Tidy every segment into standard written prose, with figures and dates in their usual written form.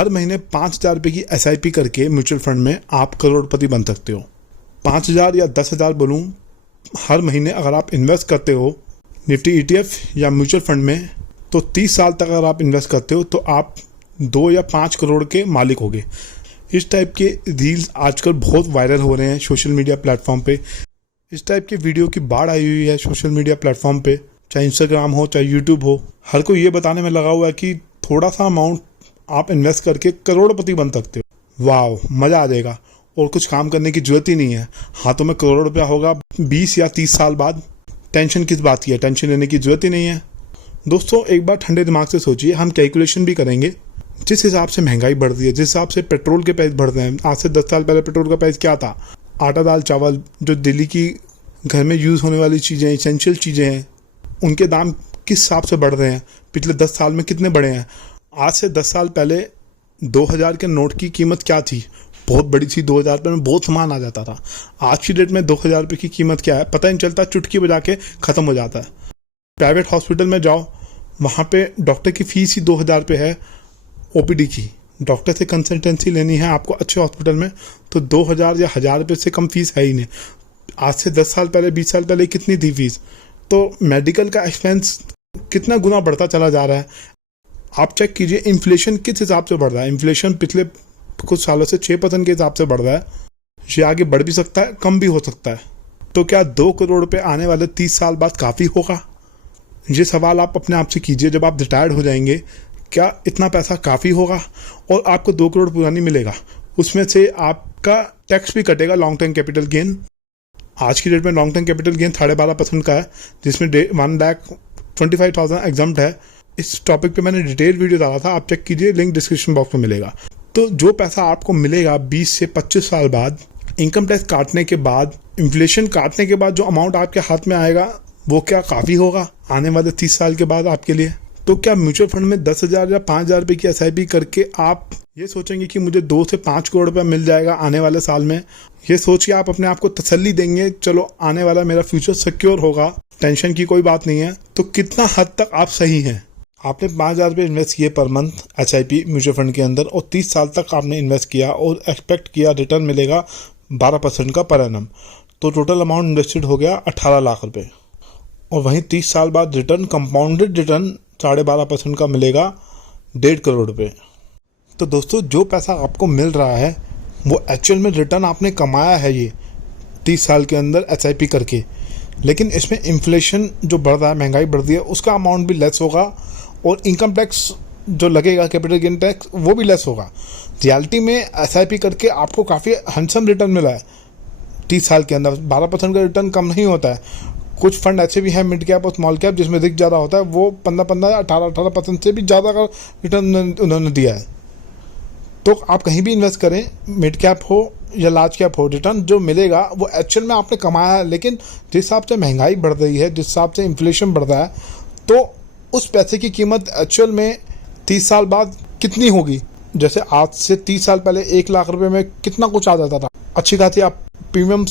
हर महीने 5,000 रुपये की SIP करके म्यूचुअल फंड में आप करोड़पति बन सकते हो। 5,000 या 10,000 बोलूँ, हर महीने अगर आप इन्वेस्ट करते हो निफ्टी ETF या म्यूचुअल फंड में, तो 30 साल तक अगर आप इन्वेस्ट करते हो तो आप 2 या 5 करोड़ के मालिक होगे। इस टाइप के रील्स आजकल बहुत वायरल हो रहे हैं सोशल मीडिया प्लेटफॉर्म पे। इस टाइप के वीडियो की बाढ़ आई हुई है सोशल मीडिया प्लेटफॉर्म पे, चाहे इंस्टाग्राम हो चाहे यूट्यूब हो। हर कोई ये बताने में लगा हुआ है कि थोड़ा सा अमाउंट आप इन्वेस्ट करके करोड़पति बन सकते हो। वाह, मज़ा आ जाएगा और कुछ काम करने की जरूरत ही नहीं है। हाथों में करोड़ रुपया होगा 20 या 30 साल बाद। टेंशन किस बात की है, टेंशन लेने की जरूरत ही नहीं है। दोस्तों, एक बार ठंडे दिमाग से सोचिए, हम कैलकुलेशन भी करेंगे। जिस हिसाब से महंगाई बढ़ रही है, जिस हिसाब से पेट्रोल के प्राइस बढ़ रहे हैं, आज से 10 साल पहले पेट्रोल का प्राइस क्या था? आटा दाल चावल, जो दिल्ली की घर में यूज़ होने वाली चीज़ें, इसेंशियल चीज़ें हैं, उनके दाम किस हिसाब से बढ़ रहे हैं, पिछले 10 साल में कितने बढ़े हैं। आज से 10 साल पहले 2000 के नोट की कीमत क्या थी? बहुत बड़ी थी। 2000 रुपये में बहुत सामान आ जाता था। आज की डेट में 2000 रुपये की कीमत क्या है पता ही नहीं चलता, चुटकी बजा के ख़त्म हो जाता है। प्राइवेट हॉस्पिटल में जाओ, वहाँ पे डॉक्टर की फ़ीस ही 2000 रुपये है। OPD की, डॉक्टर से कंसल्टेंसी लेनी है आपको अच्छे हॉस्पिटल में, तो 2000 या 1000 रुपये से कम फीस है ही नहीं। आज से 10 साल पहले 20 साल पहले कितनी थी फीस? तो मेडिकल का एक्सपेंस कितना गुना बढ़ता चला जा रहा है। आप चेक कीजिए इन्फ्लेशन किस हिसाब से बढ़ रहा है। इन्फ्लेशन पिछले कुछ सालों से 6% के हिसाब से बढ़ रहा है। ये आगे बढ़ भी सकता है, कम भी हो सकता है। तो क्या 2 करोड़ रुपये आने वाले 30 साल बाद काफ़ी होगा? ये सवाल आप अपने आप से कीजिए। जब आप रिटायर्ड हो जाएंगे, क्या इतना पैसा काफ़ी होगा? और आपको 2 करोड़ पूरा नहीं मिलेगा, उसमें से आपका टैक्स भी कटेगा, लॉन्ग टर्म कैपिटल गेन। आज की डेट में लॉन्ग टर्म कैपिटल गेन 12.5% का है, जिसमें 1,25,000 एग्जाम्प्ट है। इस टॉपिक पे मैंने डिटेल वीडियो डाला था, आप चेक कीजिए, लिंक डिस्क्रिप्शन बॉक्स में मिलेगा। तो जो पैसा आपको मिलेगा 20 से 25 साल बाद, इनकम टैक्स काटने के बाद, इन्फ्लेशन काटने के बाद जो अमाउंट आपके हाथ में आएगा, वो क्या काफ़ी होगा आने वाले 30 साल के बाद आपके लिए? तो क्या म्यूचुअल फंड में 10,000 या 5,000 रुपये की SIP करके आप ये सोचेंगे कि मुझे 2 से 5 करोड़ रुपया मिल जाएगा आने वाले साल में? ये सोच के आप अपने आप को तसल्ली देंगे, चलो आने वाला मेरा फ्यूचर सिक्योर होगा, टेंशन की कोई बात नहीं है। तो कितना हद तक आप सही हैं? आपने 5,000 रुपये इन्वेस्ट किए per month SIP mutual fund के अंदर, और 30 साल तक आपने इन्वेस्ट किया और एक्सपेक्ट किया रिटर्न मिलेगा 12% का पर एनम। तो टोटल अमाउंट इन्वेस्टेड हो गया 18 लाख रुपये। और वहीं 30 साल बाद रिटर्न, कंपाउंडेड रिटर्न 12.5% का मिलेगा 1.5 करोड़ रुपये। तो दोस्तों, जो पैसा आपको मिल रहा है वो एक्चुअल में रिटर्न आपने कमाया है ये 30 साल के अंदर SIP करके। लेकिन इसमें इन्फ्लेशन जो बढ़ रहा है, महंगाई बढ़ रही है, उसका अमाउंट भी लेस होगा, और इनकम टैक्स जो लगेगा, कैपिटल गेन टैक्स, वो भी लेस होगा। रियलिटी में SIP करके आपको काफ़ी हैंडसम रिटर्न मिला है 30 साल के अंदर। 12% का रिटर्न कम नहीं होता है। कुछ फंड ऐसे भी हैं मिड कैप और स्मॉल कैप जिसमें रिस्क ज़्यादा होता है, वो 15-15 18% से भी ज़्यादा का रिटर्न उन्होंने दिया है। तो आप कहीं भी इन्वेस्ट करें, मिड कैप हो या लार्ज कैप हो, रिटर्न जो मिलेगा वो एक्चुअल में आपने कमाया है। लेकिन जिस हिसाब से महंगाई बढ़ रही है, जिस हिसाब से इन्फ्लेशन बढ़ रहा है, तो उस पैसे की कीमत एक्चुअल में 30 साल बाद कितनी होगी? जैसे आज से 30 साल पहले 1 लाख रुपए में कितना कुछ आ जाता था। अच्छी खासी आप प्रीमियम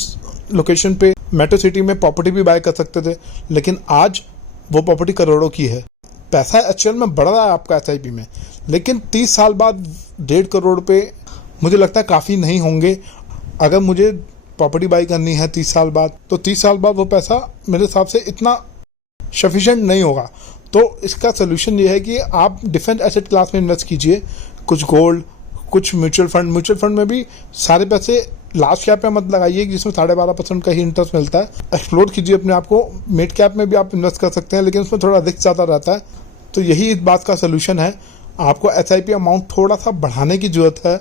लोकेशन पे मेट्रो सिटी में प्रॉपर्टी भी बाय कर सकते थे, लेकिन आज वो प्रॉपर्टी करोड़ों की है। पैसा एक्चुअल में बढ़ रहा है आपका SIP में, लेकिन 30 साल बाद 1.5 करोड़ रुपये मुझे लगता है काफ़ी नहीं होंगे। अगर मुझे प्रॉपर्टी बाई करनी है 30 साल बाद, तो 30 साल बाद वो पैसा मेरे हिसाब से इतना सफिशेंट नहीं होगा। तो इसका सोल्यूशन ये है कि आप डिफरेंट एसेट क्लास में इन्वेस्ट कीजिए, कुछ गोल्ड, कुछ म्यूचुअल फंड में भी सारे पैसे लार्ज कैप में मत लगाइए जिसमें 12.5% का ही इंटरेस्ट मिलता है। एक्सप्लोर कीजिए अपने आप को। मिड कैप में भी आप इन्वेस्ट कर सकते हैं, लेकिन उसमें थोड़ा रिस्क ज़्यादा रहता है। तो यही इस बात का सोल्यूशन है। आपको SIP अमाउंट थोड़ा सा बढ़ाने की ज़रूरत है।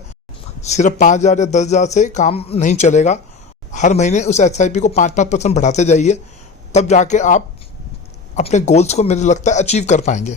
सिर्फ 5,000 या 10,000 से काम नहीं चलेगा। हर महीने उस SIP को 5-5% बढ़ाते जाइए, तब जाके आप अपने गोल्स को मुझे लगता है अचीव कर पाएंगे।